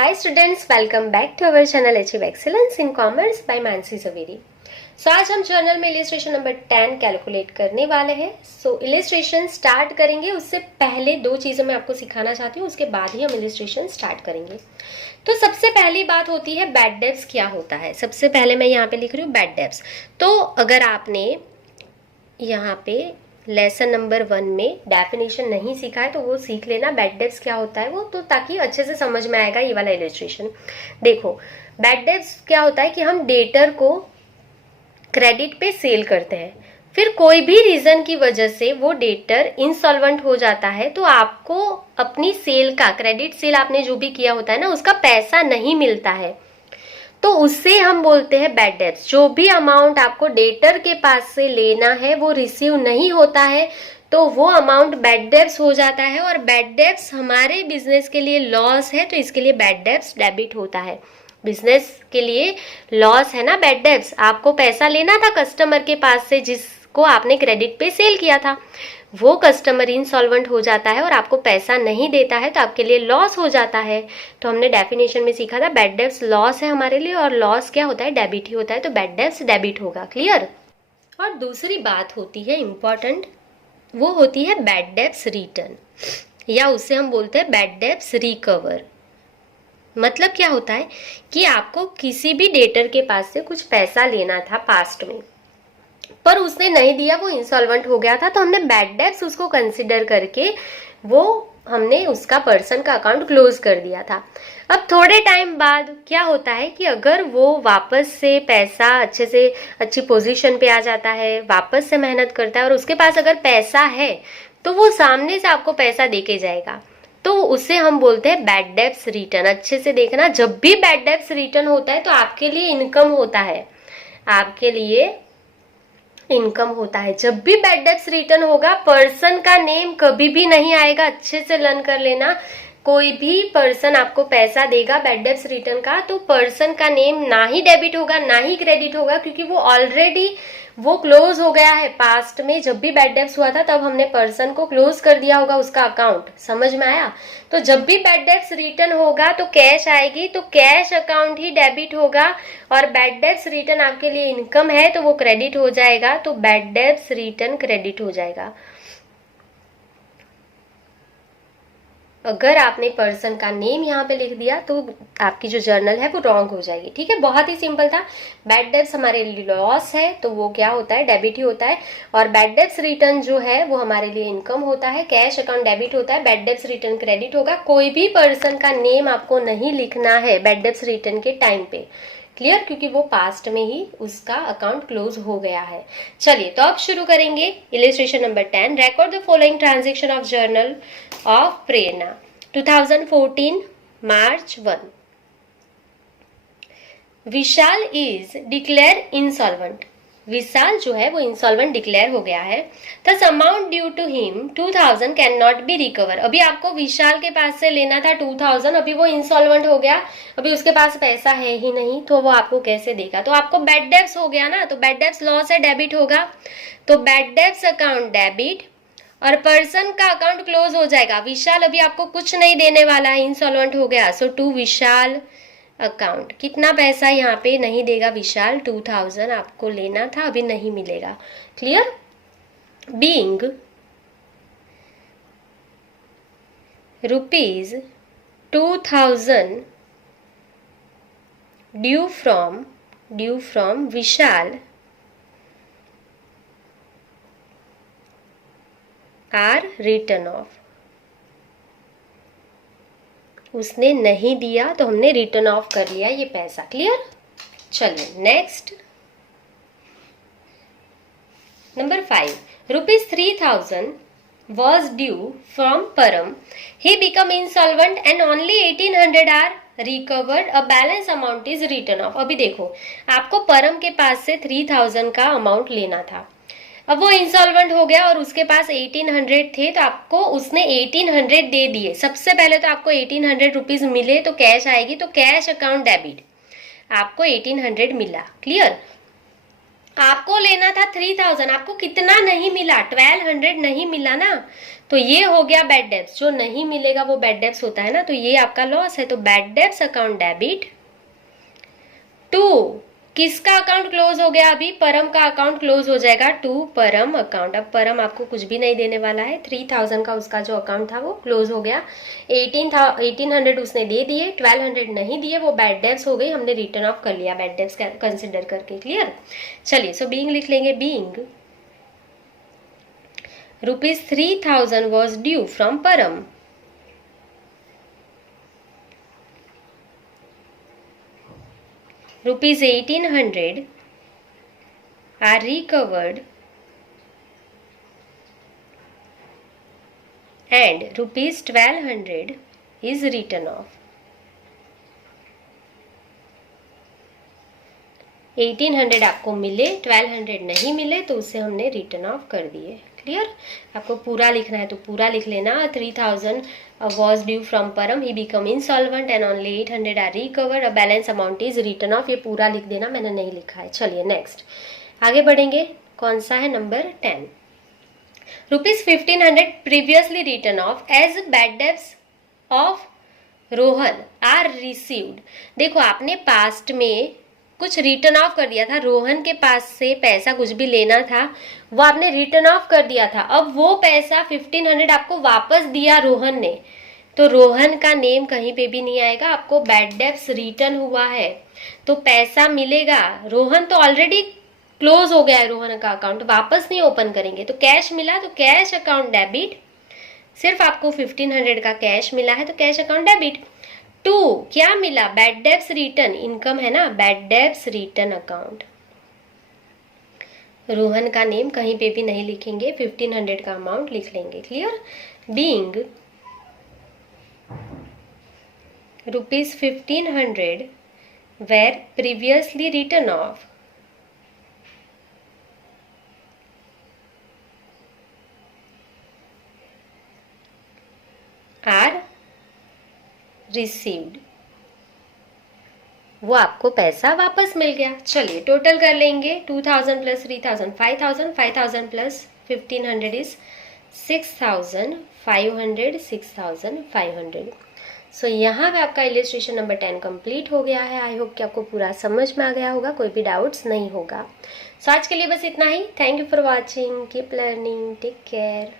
Hi students, welcome back to our channel Achieve Excellence in Commerce by Mansi Zaveri. So आज हम journal में illustration number 10 calculate करने वाले हैं. सो illustration start करेंगे उससे पहले दो चीज़ें मैं आपको सिखाना चाहती हूँ, उसके बाद ही हम इलिस्ट्रेशन स्टार्ट करेंगे. तो सबसे पहली बात होती है बैड डेब्ट्स क्या होता है. सबसे पहले मैं यहाँ पे लिख रही हूँ बैड डेब्ट्स. तो अगर आपने यहाँ पे लेसन नंबर 1 में डेफिनेशन नहीं सीखा है तो वो सीख लेना, बैड डेब्ट्स क्या होता है वो, तो ताकि अच्छे से समझ में आएगा ये वाला इलिस्ट्रेशन. देखो बैड डेब्ट्स क्या होता है कि हम डेटर को क्रेडिट पे सेल करते हैं, फिर कोई भी रीजन की वजह से वो डेटर इंसॉल्वेंट हो जाता है तो आपको अपनी सेल का, क्रेडिट सेल आपने जो भी किया होता है ना, उसका पैसा नहीं मिलता है, तो उससे हम बोलते हैं बैड डेब्ट्स. जो भी अमाउंट आपको डेटर के पास से लेना है वो रिसीव नहीं होता है तो वो अमाउंट बैड डेब्ट्स हो जाता है, और बैड डेब्ट्स हमारे बिजनेस के लिए लॉस है तो इसके लिए बैड डेब्ट्स डेबिट होता है. बिजनेस के लिए लॉस है ना बैड डेब्ट्स. आपको पैसा लेना था कस्टमर के पास से जिसको आपने क्रेडिट पे सेल किया था, वो कस्टमर इंसॉल्वेंट हो जाता है और आपको पैसा नहीं देता है तो आपके लिए लॉस हो जाता है. तो हमने डेफिनेशन में सीखा था बैड डेब्ट्स लॉस है हमारे लिए, और लॉस क्या होता है, डेबिट ही होता है, तो बैड डेब्ट्स डेबिट होगा. क्लियर. और दूसरी बात होती है इंपॉर्टेंट, वो होती है बैड डेब्ट्स रिटर्न, या उससे हम बोलते हैं बैड डेब्ट्स रिकवर. मतलब क्या होता है कि आपको किसी भी डेटर के पास से कुछ पैसा लेना था पास्ट में, पर उसने नहीं दिया, वो इंसॉल्वेंट हो गया था, तो हमने बैड डेब्ट्स उसको कंसिडर करके वो हमने उसका पर्सन का अकाउंट क्लोज कर दिया था. अब थोड़े टाइम बाद क्या होता है कि अगर वो वापस से पैसा अच्छे से अच्छी पोजीशन पे आ जाता है, वापस से मेहनत करता है और उसके पास अगर पैसा है तो वो सामने से आपको पैसा देके जाएगा, तो उसे हम बोलते हैं बैड डेब्ट्स रिटर्न. अच्छे से देखना, जब भी बैड डेब्ट्स रिटर्न होता है तो आपके लिए इनकम होता है, आपके लिए इनकम होता है. जब भी बैड डेब्ट्स रिटर्न होगा पर्सन का नेम कभी भी नहीं आएगा. अच्छे से लर्न कर लेना, कोई भी पर्सन आपको पैसा देगा बैड डेब्ट्स रिटर्न का तो पर्सन का नेम ना ही डेबिट होगा ना ही क्रेडिट होगा, क्योंकि वो ऑलरेडी वो क्लोज हो गया है. पास्ट में जब भी बैड डेब्ट्स हुआ था तब हमने पर्सन को क्लोज कर दिया होगा उसका अकाउंट. समझ में आया. तो जब भी बैड डेब्ट्स रिटर्न होगा तो कैश आएगी, तो कैश अकाउंट ही डेबिट होगा, और बैड डेब्ट्स रिटर्न आपके लिए इनकम है तो वो क्रेडिट हो जाएगा, तो बैड डेब्ट्स रिटर्न क्रेडिट हो जाएगा. अगर आपने पर्सन का नेम यहाँ पे लिख दिया तो आपकी जो जर्नल है वो रॉन्ग हो जाएगी. ठीक है, बहुत ही सिंपल था. बैड डेब्ट्स हमारे लिए लॉस है तो वो क्या होता है, डेबिट ही होता है, और बैड डेब्ट्स रिटर्न जो है वो हमारे लिए इनकम होता है. कैश अकाउंट डेबिट होता है, बैड डेब्ट्स रिटर्न क्रेडिट होगा. कोई भी पर्सन का नेम आपको नहीं लिखना है बैड डेब्ट्स रिटर्न के टाइम पे. क्लियर, क्योंकि वो पास्ट में ही उसका अकाउंट क्लोज हो गया है. चलिए तो अब शुरू करेंगे illustration number 10. Record the following transaction of journal of Prerna 2014 March 1. Vishal is declare insolvent. Vishal जो है वो इंसॉल्वेंट डिक्लेयर हो गया है. Thus amount due to him 2000 can not be recover. अभी आपको विशाल के पास से लेना था 2000, अभी वो इंसॉल्वेंट हो गया, अभी उसके पास पैसा है ही नहीं, तो वो आपको कैसे देगा. तो आपको बैड डेब्ट्स हो गया ना, तो बैड डेब्ट्स लॉस है, डेबिट होगा, तो बैड डेब्ट्स अकाउंट डेबिट, और पर्सन का अकाउंट क्लोज हो जाएगा. विशाल अभी आपको कुछ नहीं देने वाला है, इंसॉल्वेंट हो गया, सो टू विशाल अकाउंट. कितना पैसा यहाँ पे नहीं देगा विशाल, 2000 आपको लेना था, अभी नहीं मिलेगा. Clear. Being rupees 2000 due from Vishal are written off. उसने नहीं दिया तो हमने रिटर्न ऑफ कर लिया ये पैसा. क्लियर. चलिए next number 5. Rupees 3000 was due from Param. He become insolvent and only 1800 are recovered. A balance amount is written off. अभी देखो, आपको परम के पास से 3000 का अमाउंट लेना था, अब वो इंसॉल्वेंट हो गया और उसके पास 1800 थे, तो आपको उसने 1800 दे दिए. सबसे पहले तो आपको 1800 रुपीज मिले तो कैश आएगी, तो कैश अकाउंट डेबिट, आपको 1800 मिला. क्लियर. आपको लेना था 3000, आपको कितना नहीं मिला, 1200 नहीं मिला ना, तो ये हो गया बैड डेब्ट्स। जो नहीं मिलेगा वो बैड डेब्ट्स होता है ना, तो ये आपका लॉस है। तो bad debts account debit to, किसका अकाउंट क्लोज हो गया अभी, परम का अकाउंट क्लोज हो जाएगा टू परम अकाउंट। अब परम आपको कुछ भी नहीं देने वाला है, 3000 का उसका जो अकाउंट था वो क्लोज हो गया। 1800 उसने दे दिए, 1200 नहीं दिए, वो बैड डेब्ट्स हो गई, हमने रिटर्न ऑफ कर लिया बैड डेब्ट्स कंसिडर करके। क्लियर? चलिए, सो बीइंग लिख लेंगे, बीइंग ₹3000 वॉज ड्यू फ्रॉम परम, ₹1800 are recovered and ₹1200 is written off. 1800 आपको मिले, 1200 नहीं मिले, तो उसे हमने रिटर्न ऑफ कर दिए। क्लियर? आपको पूरा लिखना है तो पूरा लिख लेना। 3000 was due from Param, he become insolvent and only 800 are recovered, a balance amount is written off। ये पूरा लिख देना, मैंने नहीं लिखा है। चलिए नेक्स्ट आगे बढ़ेंगे। कौन सा है? Number 10। ₹1500 previously written off as bad debts of Rohan are received. देखो, आपने पास्ट में कुछ रिटर्न ऑफ कर दिया था, रोहन के पास से पैसा कुछ भी लेना था वो आपने रिटर्न ऑफ कर दिया था। अब वो पैसा 1500 आपको वापस दिया रोहन ने, तो रोहन का नेम कहीं पे भी नहीं आएगा, आपको बैड डेब्ट्स रिटर्न हुआ है तो पैसा मिलेगा। रोहन तो ऑलरेडी क्लोज हो गया है, रोहन का अकाउंट वापस नहीं ओपन करेंगे। तो कैश मिला तो कैश अकाउंट डेबिट, सिर्फ आपको 1500 का कैश मिला है तो कैश अकाउंट डेबिट। टू, क्या मिला? बैड डेब्ट्स रिटर्न, इनकम है ना, bad debts return account. Rohan का नेम कहीं पे भी नहीं लिखेंगे, 1500 का अमाउंट लिख लेंगे। Clear? Being ₹1500 were previously written off are received, वो आपको पैसा वापस मिल गया। चलिए टोटल कर लेंगे, 2000 प्लस 3000 5000, 5000 प्लस 1500 इज 6500, 6500। सो यहाँ पे आपका इलिस्ट्रेशन नंबर 10 कंप्लीट हो गया है। आई होप कि आपको पूरा समझ में आ गया होगा, कोई भी डाउट्स नहीं होगा। सो आज के लिए बस इतना ही। Thank you for watching, keep learning, take care.